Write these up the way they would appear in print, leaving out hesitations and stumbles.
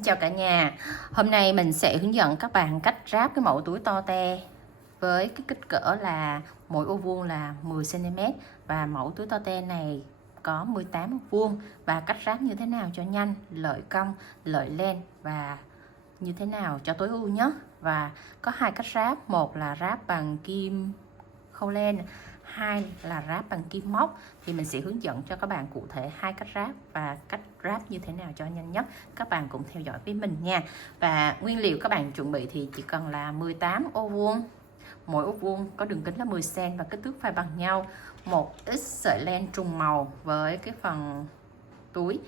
Xin chào cả nhà. Hôm nay mình sẽ hướng dẫn các bạn cách ráp cái mẫu túi to te với cái kích cỡ là mỗi ô vuông là 10 cm và mẫu túi to te này có 18 ô vuông và cách ráp như thế nào cho nhanh, lợi cong, lợi len và như thế nào cho tối ưu nhé. Và có hai cách ráp, một là ráp bằng kim khâu len, hai là ráp bằng kim móc. Thì mình sẽ hướng dẫn cho các bạn cụ thể hai cách ráp và cách ráp như thế nào cho nhanh nhất. Các bạn cùng theo dõi với mình nha. Và nguyên liệu các bạn chuẩn bị thì chỉ cần là 18 ô vuông, mỗi ô vuông có đường kính là 10 cm và kích thước phải bằng nhau, một ít sợi len trùng màu với cái phần túi.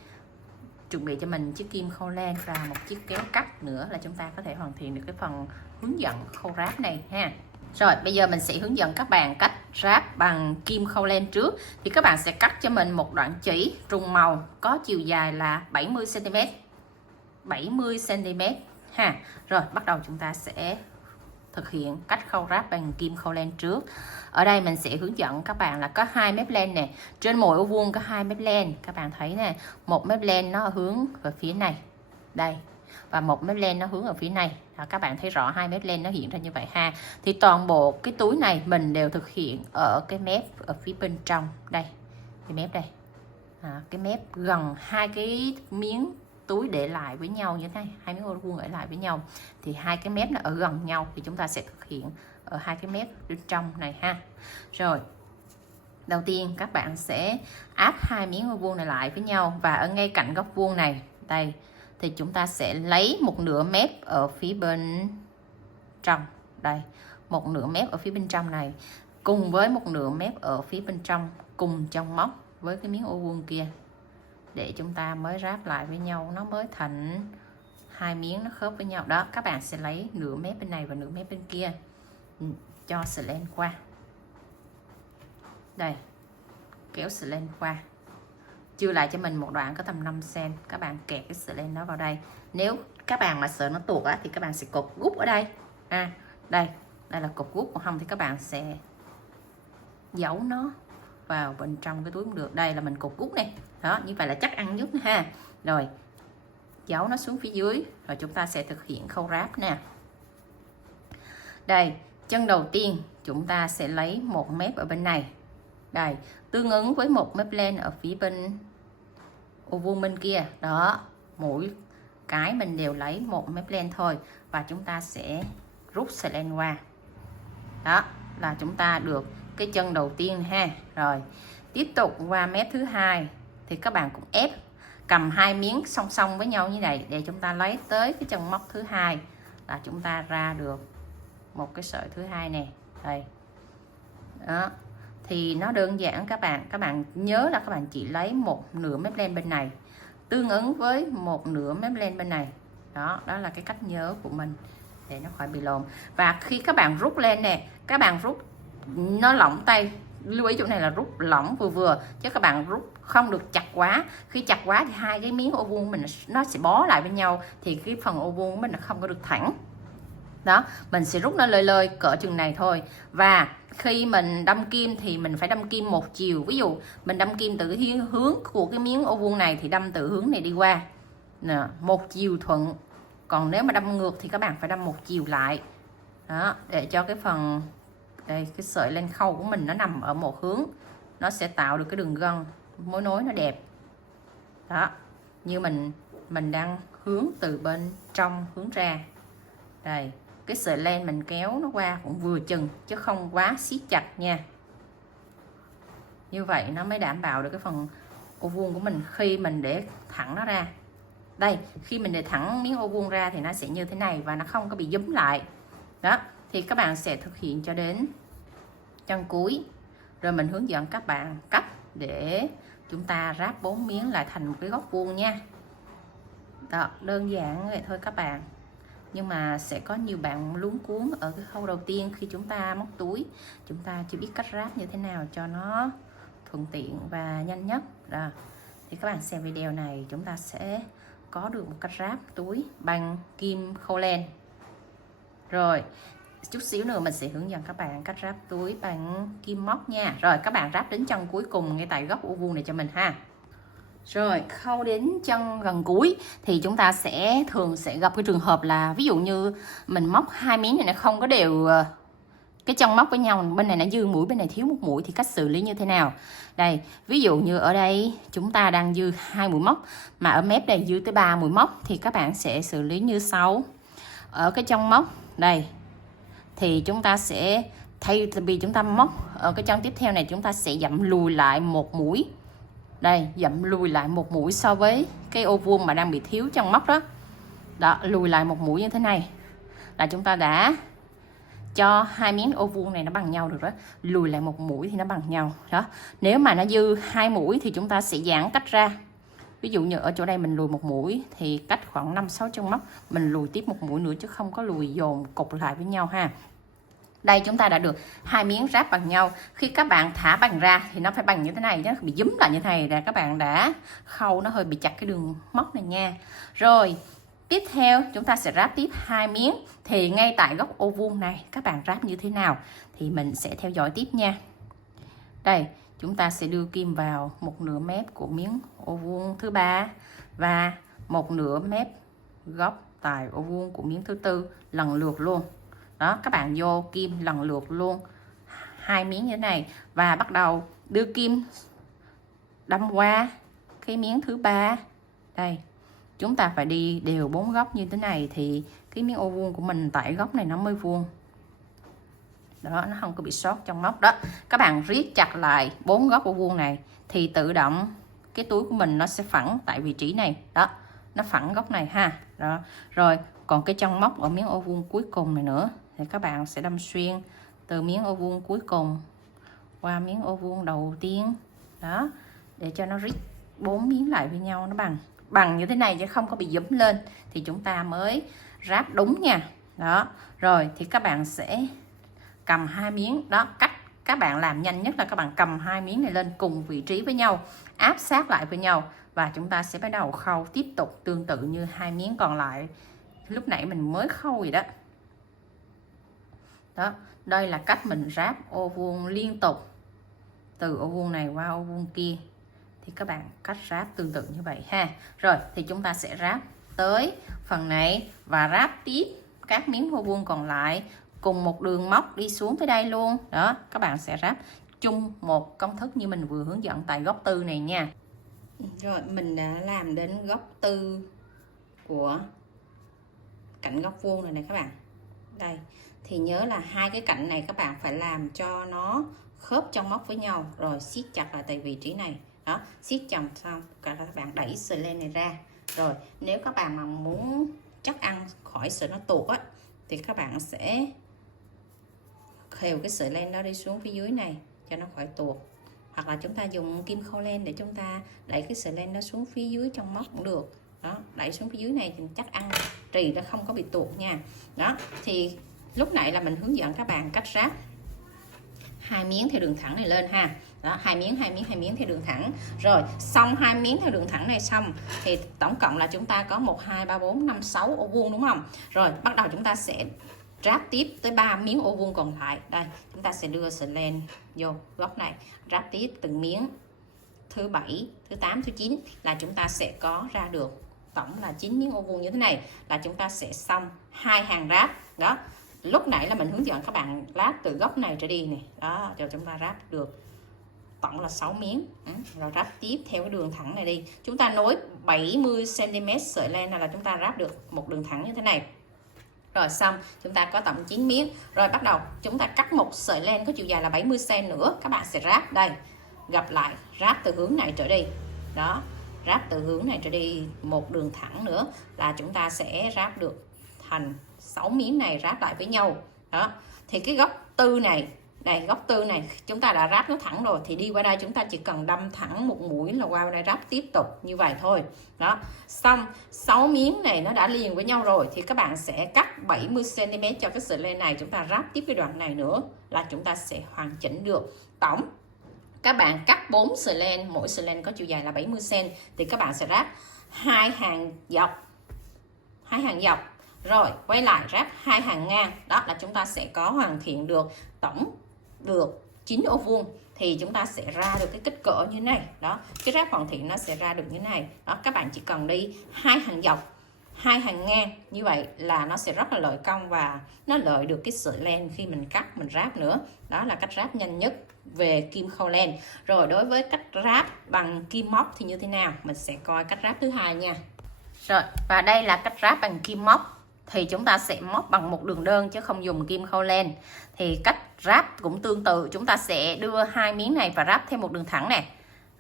Chuẩn bị cho mình chiếc kim khâu len và một chiếc kéo cắt nữa là chúng ta có thể hoàn thiện được cái phần hướng dẫn khâu ráp này ha. Rồi bây giờ mình sẽ hướng dẫn các bạn cách ráp bằng kim khâu len trước. Thì các bạn sẽ cắt cho mình một đoạn chỉ trùng màu có chiều dài là 70 cm. 70 cm ha. Rồi bắt đầu chúng ta sẽ thực hiện cách khâu ráp bằng kim khâu len trước. Ở đây mình sẽ hướng dẫn các bạn là có 2 mép len nè, trên mỗi ô vuông có 2 mép len. Các bạn thấy nè, một mép len nó hướng về phía này đây và một mép len nó hướng ở phía này. Đó, các bạn thấy rõ hai mép len nó hiện ra như vậy ha. Thì toàn bộ cái túi này mình đều thực hiện ở cái mép ở phía bên trong đây, cái mép đây, cái mép gần hai cái miếng túi để lại với nhau như thế này, hai miếng ô vuông ở lại với nhau thì hai cái mép nó ở gần nhau thì chúng ta sẽ thực hiện ở hai cái mép bên trong này ha. Rồi đầu tiên các bạn sẽ áp hai miếng ô vuông này lại với nhau và ở ngay cạnh góc vuông này đây thì chúng ta sẽ lấy một nửa mép ở phía bên trong đây, một nửa mép ở phía bên trong này cùng với một nửa mép ở phía bên trong cùng trong móc với cái miếng ô vuông kia để chúng ta mới ráp lại với nhau, nó mới thành hai miếng nó khớp với nhau. Đó, các bạn sẽ lấy nửa mép bên này và nửa mép bên kia cho sợi len qua đây, kéo sợi len qua, chưa lại cho mình một đoạn có tầm 5 cm. Các bạn kẹt cái sợi len đó vào đây. Nếu các bạn mà sợ nó tuột á thì các bạn sẽ cột gút ở đây đây là cột gút, còn không thì các bạn sẽ giấu nó vào bên trong cái túi cũng được. Đây là mình cột gút này đó, như vậy là chắc ăn nhất ha. Rồi giấu nó xuống phía dưới rồi chúng ta sẽ thực hiện khâu ráp nè. Đây, chân đầu tiên chúng ta sẽ lấy một mép ở bên này đây, tương ứng với một mép len ở phía bên ô vuông bên kia đó. Mỗi cái mình đều lấy một mép len thôi và chúng ta sẽ rút sợi len qua. Đó là chúng ta được cái chân đầu tiên ha. Rồi tiếp tục qua mép thứ hai thì các bạn cũng ép cầm hai miếng song song với nhau như này để chúng ta lấy tới cái chân móc thứ hai là chúng ta ra được một cái sợi thứ hai nè đây. Đó thì nó đơn giản các bạn nhớ là các bạn chỉ lấy một nửa mép len bên này tương ứng với một nửa mép len bên này. Đó là cái cách nhớ của mình để nó khỏi bị lộn. Và khi các bạn rút len nè, các bạn rút nó lỏng tay, lưu ý chỗ này là rút lỏng vừa vừa chứ các bạn rút không được chặt quá. Khi chặt quá thì hai cái miếng ô vuông mình nó sẽ bó lại với nhau thì cái phần ô vuông của mình nó không có được thẳng. Đó, mình sẽ rút nó lơi lơi cỡ chừng này thôi. Và khi mình đâm kim thì mình phải đâm kim một chiều. Ví dụ mình đâm kim từ hướng của cái miếng ô vuông này thì đâm từ hướng này đi qua nè, một chiều thuận. Còn nếu mà đâm ngược thì các bạn phải đâm một chiều lại. Đó, để cho cái phần đây, cái sợi len khâu của mình nó nằm ở một hướng, nó sẽ tạo được cái đường gân mối nối nó đẹp. Đó, như mình đang hướng từ bên trong hướng ra đây, cái sợi len mình kéo nó qua cũng vừa chừng chứ không quá siết chặt nha. Như vậy nó mới đảm bảo được cái phần ô vuông của mình khi mình để thẳng nó ra. Đây, khi mình để thẳng miếng ô vuông ra thì nó sẽ như thế này và nó không có bị dúm lại. Đó, thì các bạn sẽ thực hiện cho đến chân cuối. Rồi mình hướng dẫn các bạn cách để chúng ta ráp 4 miếng lại thành một cái góc vuông nha. Đó, đơn giản vậy thôi các bạn. Nhưng mà sẽ có nhiều bạn luống cuống ở cái khâu đầu tiên khi chúng ta móc túi. Chúng ta chưa biết cách ráp như thế nào cho nó thuận tiện và nhanh nhất. Đó. Thì các bạn xem video này chúng ta sẽ có được một cách ráp túi bằng kim khâu len. Rồi chút xíu nữa mình sẽ hướng dẫn các bạn cách ráp túi bằng kim móc nha. Rồi các bạn ráp đến chân cuối cùng ngay tại góc ô vuông này cho mình ha. Rồi khâu đến chân gần cuối thì chúng ta thường sẽ gặp cái trường hợp là ví dụ như mình móc hai miếng này nó không có đều cái chân móc với nhau, bên này nó dư mũi, bên này thiếu một mũi, thì cách xử lý như thế nào? Đây, ví dụ như ở đây chúng ta đang dư 2 mũi móc mà ở mép này dư tới 3 mũi móc thì các bạn sẽ xử lý như sau. Ở cái chân móc đây thì chúng ta sẽ thay vì chúng ta móc ở cái chân tiếp theo này, chúng ta sẽ dặm lùi lại một mũi. Đây, dặm lùi lại một mũi so với cái ô vuông mà đang bị thiếu chân móc đó. Đó, lùi lại một mũi như thế này là chúng ta đã cho hai miếng ô vuông này nó bằng nhau được đó. Lùi lại một mũi thì nó bằng nhau đó. Nếu mà nó dư hai mũi thì chúng ta sẽ giãn cách ra. Ví dụ như ở chỗ đây mình lùi một mũi thì cách khoảng 5-6 chân móc mình lùi tiếp một mũi nữa, chứ không có lùi dồn cục lại với nhau ha. Đây, chúng ta đã được hai miếng ráp bằng nhau. Khi các bạn thả bằng ra thì nó phải bằng như thế này, nó bị dúm lại như thế này là các bạn đã khâu nó hơi bị chặt cái đường móc này nha. Rồi tiếp theo chúng ta sẽ ráp tiếp hai miếng. Thì ngay tại góc ô vuông này các bạn ráp như thế nào thì mình sẽ theo dõi tiếp nha. Đây, chúng ta sẽ đưa kim vào một nửa mép của miếng ô vuông thứ ba và một nửa mép góc tại ô vuông của miếng thứ tư lần lượt luôn. Đó, các bạn vô kim lần lượt luôn hai miếng như thế này và bắt đầu đưa kim đâm qua cái miếng thứ ba. Đây, chúng ta phải đi đều 4 góc như thế này thì cái miếng ô vuông của mình tại góc này nó mới vuông. Đó, nó không có bị sót trong móc đó. Các bạn riết chặt lại 4 góc ô vuông này thì tự động cái túi của mình nó sẽ phẳng tại vị trí này. Đó, nó phẳng góc này ha. Đó. Rồi, còn cái chân móc ở miếng ô vuông cuối cùng này nữa thì các bạn sẽ đâm xuyên từ miếng ô vuông cuối cùng qua miếng ô vuông đầu tiên. Đó, để cho nó rít 4 miếng lại với nhau, nó bằng như thế này chứ không có bị dúm lên thì chúng ta mới ráp đúng nha. Đó, rồi thì các bạn sẽ cầm hai miếng đó, cách các bạn làm nhanh nhất là các bạn cầm hai miếng này lên cùng vị trí với nhau, áp sát lại với nhau và chúng ta sẽ bắt đầu khâu tiếp tục tương tự như hai miếng còn lại lúc nãy mình mới khâu vậy đó. Đó, đây là cách mình ráp ô vuông liên tục từ ô vuông này qua ô vuông kia, thì các bạn cách ráp tương tự như vậy ha. Rồi thì chúng ta sẽ ráp tới phần này và ráp tiếp các miếng ô vuông còn lại cùng một đường móc đi xuống tới đây luôn. Đó, các bạn sẽ ráp chung một công thức như mình vừa hướng dẫn tại góc tư này nha. Rồi mình đã làm đến góc tư của cạnh góc vuông này các bạn. Đây thì nhớ là hai cái cạnh này các bạn phải làm cho nó khớp trong móc với nhau, rồi siết chặt lại tại vị trí này. Đó, siết chồng xong các bạn đẩy sợi len này ra. Rồi nếu các bạn mà muốn chắc ăn khỏi sợi nó tuột á thì các bạn sẽ khều cái sợi len đó đi xuống phía dưới này cho nó khỏi tuột, hoặc là chúng ta dùng kim khâu len để chúng ta đẩy cái sợi len đó xuống phía dưới trong móc cũng được. Đó, đẩy xuống phía dưới này thì chắc ăn trì nó không có bị tuột nha. Đó, thì lúc nãy là mình hướng dẫn các bạn cách ráp hai miếng theo đường thẳng này lên ha. Đó, hai miếng theo đường thẳng. Rồi xong hai miếng theo đường thẳng này xong thì tổng cộng là chúng ta có 1 2 3 4 5 6 ô vuông đúng không? Rồi bắt đầu chúng ta sẽ ráp tiếp tới 3 miếng ô vuông còn lại. Đây, chúng ta sẽ đưa sợi len vô góc này, ráp tiếp từng miếng thứ 7, thứ 8, thứ 9 là chúng ta sẽ có ra được tổng là 9 miếng ô vuông như thế này, là chúng ta sẽ xong hai hàng ráp. Đó, lúc nãy là mình hướng dẫn các bạn ráp từ góc này trở đi này. Đó, cho chúng ta ráp được tổng là 6 miếng. Rồi ráp tiếp theo cái đường thẳng này đi. Chúng ta nối 70 cm sợi len này là chúng ta ráp được một đường thẳng như thế này. Rồi xong, chúng ta có tổng 9 miếng. Rồi bắt đầu chúng ta cắt một sợi len có chiều dài là 70 cm nữa, các bạn sẽ ráp đây. Gặp lại, ráp từ hướng này trở đi. Đó, ráp từ hướng này trở đi một đường thẳng nữa là chúng ta sẽ ráp được thành 6 miếng này ráp lại với nhau. Đó, thì cái góc tư này, góc tư này chúng ta đã ráp nó thẳng rồi thì đi qua đây chúng ta chỉ cần đâm thẳng một mũi là qua đây ráp tiếp tục như vậy thôi. Đó, xong 6 miếng này nó đã liền với nhau rồi thì các bạn sẽ cắt 70 cm cho cái sợi len này, chúng ta ráp tiếp cái đoạn này nữa là chúng ta sẽ hoàn chỉnh được. Tổng các bạn cắt 4 sợi len, mỗi sợi len có chiều dài là 70 cm thì các bạn sẽ ráp hai hàng dọc, rồi quay lại ráp hai hàng ngang. Đó là chúng ta sẽ có hoàn thiện được tổng được 9 ô vuông thì chúng ta sẽ ra được cái kích cỡ như thế này. Đó, cái ráp hoàn thiện nó sẽ ra được như thế này. Đó, các bạn chỉ cần đi 2 hàng dọc, 2 hàng ngang, như vậy là nó sẽ rất là lợi công và nó lợi được cái sợi len khi mình cắt mình ráp nữa. Đó là cách ráp nhanh nhất về kim khâu len. Rồi đối với cách ráp bằng kim móc thì như thế nào, mình sẽ coi cách ráp thứ hai nha. Rồi, và đây là cách ráp bằng kim móc. Thì chúng ta sẽ móc bằng một đường đơn chứ không dùng kim khâu len. Thì cách ráp cũng tương tự, chúng ta sẽ đưa 2 miếng này và ráp thêm một đường thẳng nè.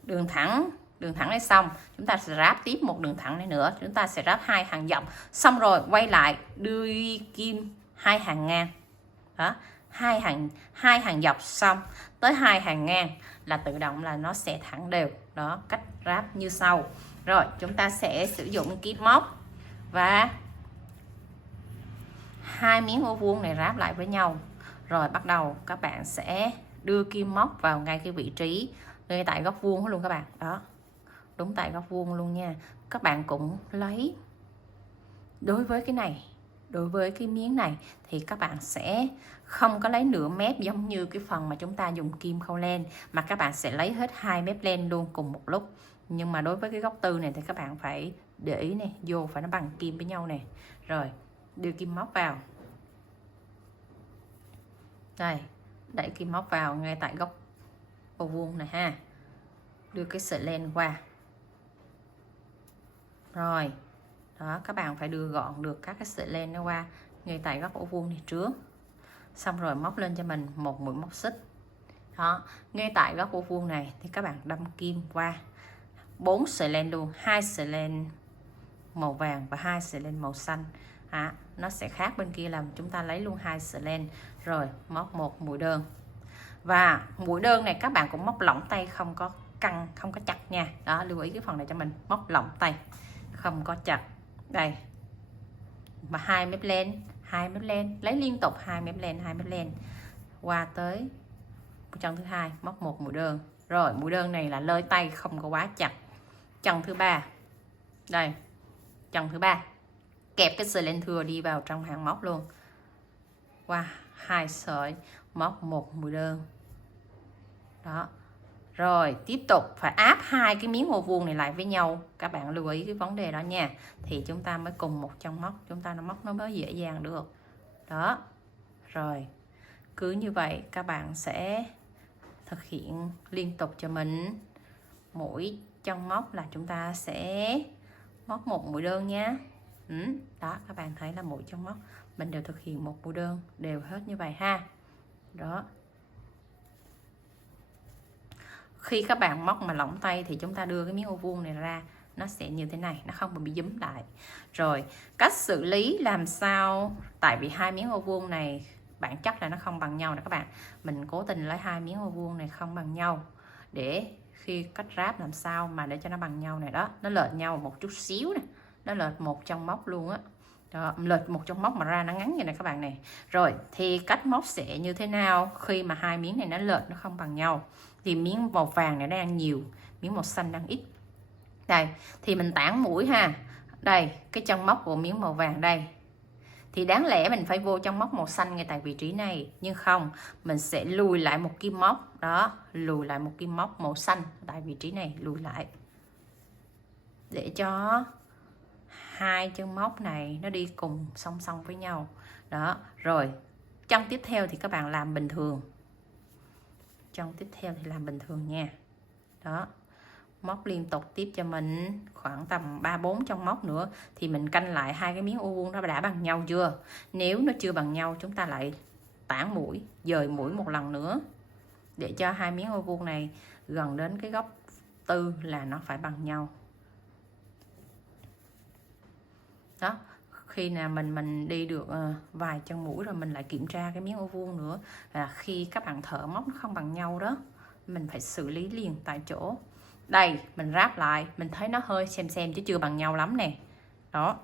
Đường thẳng này xong, chúng ta sẽ ráp tiếp một đường thẳng này nữa, chúng ta sẽ ráp 2 hàng dọc. Xong rồi quay lại đưa kim 2 hàng ngang. Đó, hai hàng dọc xong tới 2 hàng ngang là tự động là nó sẽ thẳng đều. Đó, cách ráp như sau. Rồi, chúng ta sẽ sử dụng kim móc và 2 miếng ô vuông này ráp lại với nhau. Rồi bắt đầu các bạn sẽ đưa kim móc vào ngay cái vị trí ngay tại góc vuông luôn các bạn. Đó, đúng tại góc vuông luôn nha. Các bạn cũng lấy, đối với cái này, đối với cái miếng này thì các bạn sẽ không có lấy nửa mép giống như cái phần mà chúng ta dùng kim khâu len, mà các bạn sẽ lấy hết 2 mép len luôn cùng một lúc. Nhưng mà đối với cái góc tư này thì các bạn phải để ý này, vô phải nó bằng kim với nhau này. Rồi đưa kim móc vào đây, đẩy kim móc vào ngay tại góc ô vuông này ha, đưa cái sợi len qua. Rồi đó, các bạn phải đưa gọn được các cái sợi len nó qua ngay tại góc ô vuông này trước. Xong rồi móc lên cho mình một mũi móc xích. Đó, ngay tại góc ô vuông này thì các bạn đâm kim qua 4 sợi len luôn, 2 sợi len màu vàng và 2 sợi len màu xanh. Nó sẽ khác bên kia là chúng ta lấy luôn 2 sợi len. Rồi móc một mũi đơn, và mũi đơn này các bạn cũng móc lỏng tay, không có căng, không có chặt nha. Đó, lưu ý cái phần này cho mình, móc lỏng tay, không có chặt. Đây, và 2 mép len, 2 mép len, lấy liên tục 2 mép len, 2 mép len qua tới chân thứ hai, móc một mũi đơn. Rồi mũi đơn này là lơi tay, không có quá chặt. Chân thứ ba, đây, chân thứ ba kẹp cái sợi len thừa đi vào trong hàng móc luôn, qua 2 sợi, móc một mũi đơn. Đó, rồi tiếp tục phải áp 2 cái miếng ô vuông này lại với nhau. Các bạn lưu ý cái vấn đề đó nha, thì chúng ta mới cùng một chân móc, chúng ta nó móc nó mới dễ dàng được. Đó, rồi cứ như vậy các bạn sẽ thực hiện liên tục cho mình. Mỗi chân móc là chúng ta sẽ móc một mũi đơn nha. Đó, các bạn thấy là mỗi chân móc mình đều thực hiện một mũi đơn đều hết như vậy ha. Đó, khi các bạn móc mà lỏng tay thì chúng ta đưa cái miếng ô vuông này ra, nó sẽ như thế này, nó không bị giúm lại. Rồi cách xử lý làm sao, tại vì 2 miếng ô vuông này bản chất là nó không bằng nhau nè các bạn, mình cố tình lấy 2 miếng ô vuông này không bằng nhau để khi cách ráp làm sao mà để cho nó bằng nhau này. Đó, nó lệch nhau một chút xíu nè, nó lệch một chân móc luôn á. Đó, lệch một chân móc mà ra nó ngắn như này các bạn này. Rồi thì cách móc sẽ như thế nào khi mà 2 miếng này nó lệch, nó không bằng nhau, thì miếng màu vàng này đang nhiều, miếng màu xanh đang ít. Đây thì mình tản mũi ha, đây cái chân móc của miếng màu vàng đây, thì đáng lẽ mình phải vô chân móc màu xanh ngay tại vị trí này, nhưng không, mình sẽ lùi lại một kim móc. Đó, lùi lại một kim móc màu xanh tại vị trí này, lùi lại để cho 2 chân móc này nó đi cùng song song với nhau. Đó, rồi chân tiếp theo thì các bạn làm bình thường, chân tiếp theo thì làm bình thường nha. Đó, móc liên tục tiếp cho mình khoảng tầm 3-4 chân móc nữa thì mình canh lại 2 cái miếng ô vuông nó đã bằng nhau chưa. Nếu nó chưa bằng nhau chúng ta lại tản mũi, dời mũi một lần nữa để cho 2 miếng ô vuông này gần đến cái góc tư là nó phải bằng nhau. Đó, khi nào mình đi được vài chân mũi rồi mình lại kiểm tra cái miếng ô vuông nữa, là khi các bạn thợ móc nó không bằng nhau đó, mình phải xử lý liền tại chỗ. Đây mình ráp lại, mình thấy nó hơi xem chứ chưa bằng nhau lắm nè. Đó,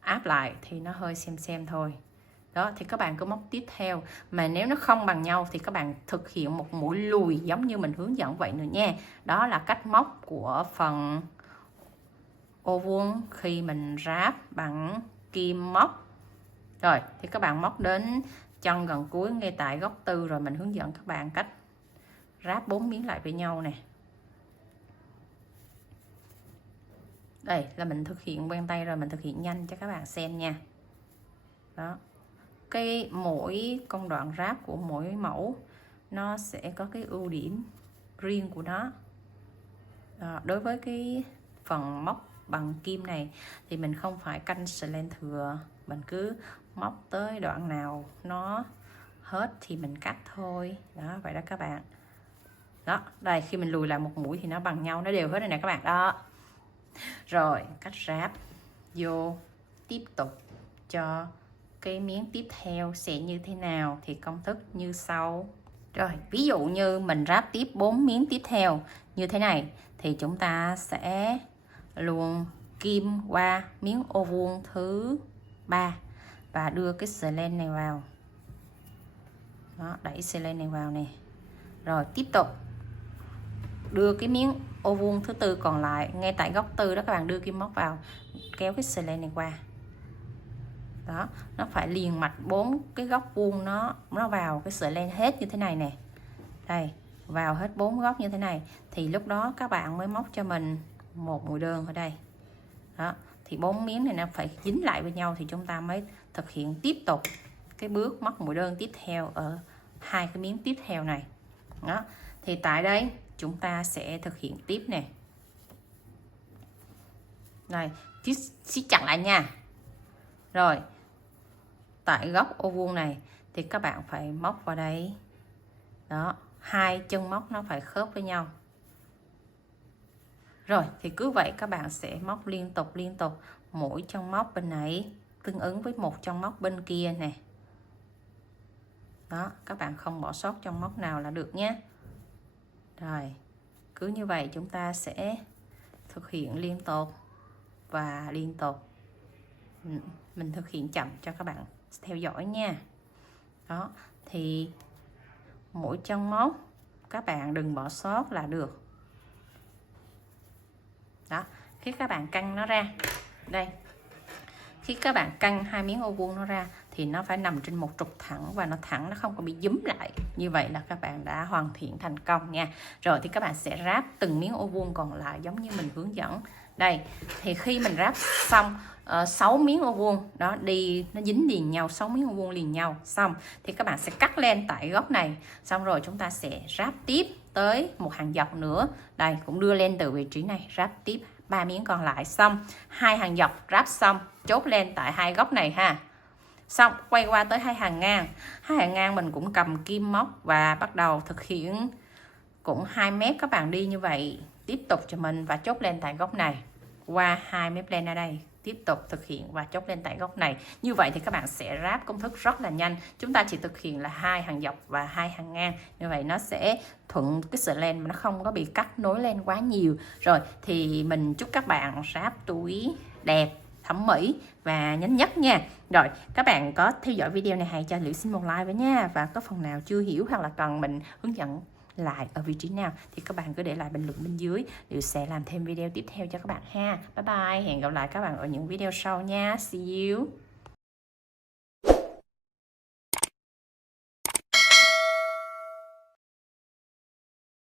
áp lại thì nó hơi xem thôi. Đó, thì các bạn cứ móc tiếp theo, mà nếu nó không bằng nhau thì các bạn thực hiện một mũi lùi giống như mình hướng dẫn vậy nữa nha. Đó là cách móc của phần ô vuông khi mình ráp bằng kim móc. Rồi thì các bạn móc đến chân gần cuối ngay tại góc tư, rồi mình hướng dẫn các bạn cách ráp 4 miếng lại với nhau nè. Đây là mình thực hiện quen tay rồi, mình thực hiện nhanh cho các bạn xem nha. Đó, mỗi công đoạn ráp của mỗi mẫu nó sẽ có cái ưu điểm riêng của nó. Đó, đối với cái phần móc bằng kim này thì mình không phải canh sợi len thừa, mình cứ móc tới đoạn nào nó hết thì mình cắt thôi. Đó, vậy đó các bạn. Đó, đây khi mình lùi lại một mũi thì nó bằng nhau, nó đều hết rồi nè các bạn. Đó, rồi cách ráp vô tiếp tục cho cái miếng tiếp theo sẽ như thế nào thì công thức như sau. Rồi, ví dụ như mình ráp tiếp 4 miếng tiếp theo như thế này thì chúng ta sẽ luồn kim qua miếng ô vuông thứ 3 và đưa cái sợi len này vào. Đó, đẩy sợi len này vào nè. Rồi tiếp tục đưa cái miếng ô vuông thứ 4 còn lại ngay tại góc tư đó, các bạn đưa kim móc vào, kéo cái sợi len này qua. Đó, nó phải liền mạch 4 cái góc vuông nó vào cái sợi len hết như thế này nè. Đây, vào hết 4 góc như thế này thì lúc đó các bạn mới móc cho mình một mũi đơn ở đây. Đó, thì 4 miếng này nó phải dính lại với nhau thì chúng ta mới thực hiện tiếp tục cái bước móc mũi đơn tiếp theo ở hai cái miếng tiếp theo này. Đó, thì tại đây chúng ta sẽ thực hiện tiếp nè. Đây, siết chặt lại nha. Rồi, tại góc ô vuông này thì các bạn phải móc vào đây. Đó, hai chân móc nó phải khớp với nhau. Rồi thì cứ vậy các bạn sẽ móc liên tục, mỗi chân móc bên này tương ứng với một chân móc bên kia nè. Đó, các bạn không bỏ sót chân móc nào là được nhé. Rồi, cứ như vậy chúng ta sẽ thực hiện liên tục và liên tục. Mình thực hiện chậm cho các bạn theo dõi nha. Đó, thì mỗi chân móc các bạn đừng bỏ sót là được. Đó, khi các bạn căng nó ra, đây, khi các bạn căng hai miếng ô vuông nó ra thì nó phải nằm trên một trục thẳng và nó thẳng, nó không có bị dúm lại. Như vậy là các bạn đã hoàn thiện thành công nha. Rồi thì các bạn sẽ ráp từng miếng ô vuông còn lại giống như mình hướng dẫn. Đây, thì khi mình ráp xong 6 miếng ô vuông đó, đi nó dính liền nhau, 6 miếng ô vuông liền nhau xong thì các bạn sẽ cắt len tại góc này, xong rồi chúng ta sẽ ráp tiếp tới một hàng dọc nữa. Đây, cũng đưa len từ vị trí này ráp tiếp 3 miếng còn lại, xong hai hàng dọc ráp xong chốt len tại hai góc này ha. Xong quay qua tới hai hàng ngang mình cũng cầm kim móc và bắt đầu thực hiện cũng 2 mép các bạn đi như vậy tiếp tục cho mình và chốt len tại góc này, qua 2 mép len ở đây tiếp tục thực hiện và chốt lên tại góc này. Như vậy thì các bạn sẽ ráp công thức rất là nhanh. Chúng ta chỉ thực hiện là 2 hàng dọc và 2 hàng ngang. Như vậy nó sẽ thuận cái sợi len mà nó không có bị cắt nối len quá nhiều. Rồi thì mình chúc các bạn ráp túi đẹp, thẩm mỹ và nhanh nhất nha. Rồi các bạn có theo dõi video này hãy cho Liễu xin một like với nha. Và có phần nào chưa hiểu hoặc là cần mình hướng dẫn lại ở vị trí nào thì các bạn cứ để lại bình luận bên dưới, Liễu sẽ làm thêm video tiếp theo cho các bạn ha. Bye bye, hẹn gặp lại các bạn ở những video sau nha. See you.